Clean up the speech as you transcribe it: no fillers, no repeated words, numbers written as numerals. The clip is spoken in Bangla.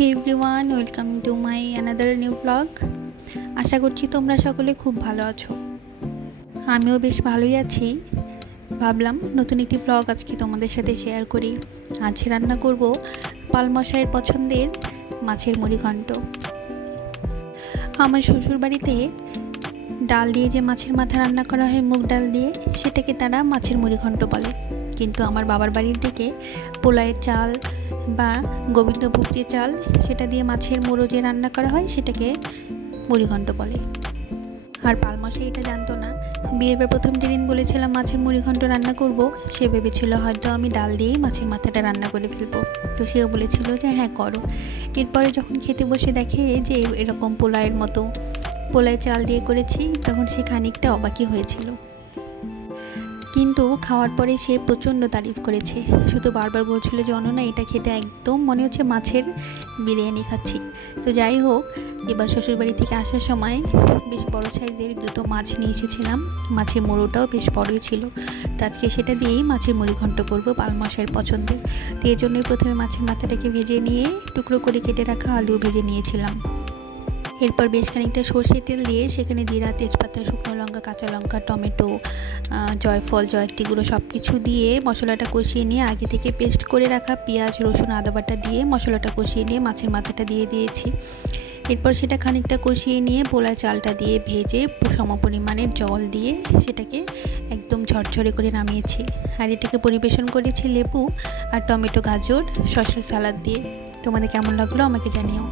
Hey everyone, welcome to my another new blog. আশা করছি তোমরা সকলে খুব ভালো আছো। আমিও বেশ ভালোই আছি। ভাবলাম নতুন একটি ব্লগ আজকে তোমাদের সাথে শেয়ার করি। আজ রান্না করব পালমশাইয়ের পছন্দের মাছের মুড়িঘণ্ট। আমার শ্বশুরবাড়িতে ডাল দিয়ে যে মাছের মাথা রান্না করা হয় মুগ ডাল দিয়ে, সেটাকে তারা মাছের মুড়িঘণ্ট বলে। কিন্তু আমার বাবার বাড়ির দিকে পোলায়ের চাল বা গোবিন্দভোগ যে চাল, সেটা দিয়ে মাছের মুড়ো যে রান্না করা হয় সেটাকে মুড়িঘণ্ট বলে। আর পালমশাই এটা জানতো না। বিয়ের পর প্রথম যেদিন বলেছিলাম মাছের মুড়িঘণ্ট রান্না করব, সে ভেবেছিল হয়তো আমি ডাল দিয়েই মাছের মাথাটা রান্না করে ফেলবো। তো সেও বলেছিল যে হ্যাঁ করো। এরপরে যখন খেতে বসে দেখে যে এরকম পোলায়ের মতো পোলায় চাল দিয়ে করেছি, তখন সে খানিকটা অবাকই হয়েছিল। কিন্তু খাওয়ার পরে সে প্রচণ্ড তারিফ করেছে। শুধু বারবার বলছিল যে অনন্যা, এটা খেতে একদম মনে হচ্ছে মাছের বিরিয়ানি খাচ্ছি। তো যাই হোক, এবার শ্বশুরবাড়ি থেকে আসার সময় বেশ বড় সাইজের দুটো মাছ নিয়ে এসেছিলাম। মাছের মুড়োটাও বেশ বড়ই ছিল। তো আজকে সেটা দিয়েই মাছের মুড়িঘণ্ট করবো, পালমশাইয়ের পছন্দের। তো এর জন্যই প্রথমে মাছের মাথাটাকে ভেজে নিয়ে টুকরো করে কেটে রাখা আলু ভেজে নিয়েছিলাম। এরপর বেশ খানিকটা সর্ষের তেল দিয়ে সেখানে জিরা, তেজপাতা, শুকনো লঙ্কা, কাঁচা লঙ্কা, টমেটো, জয়ফল, জয়ত্রী গুঁড়ো সব কিছু দিয়ে মশলাটা কষিয়ে নিয়ে আগে থেকে পেস্ট করে রাখা পেঁয়াজ, রসুন, আদা বাটা দিয়ে মশলাটা কষিয়ে নিয়ে মাছের মাথাটা দিয়ে দিয়েছি। এরপর সেটা খানিকটা কষিয়ে নিয়ে পোলা চালটা দিয়ে ভেজে সমপরিমাণের জল দিয়ে সেটাকে একদম ঝরঝরে করে নামিয়েছি। আর এটাকে পরিবেশন করেছি লেবু আর টমেটো, গাজর, শসা সালাদ দিয়ে। তোমাদের কেমন লাগলো আমাকে জানিও।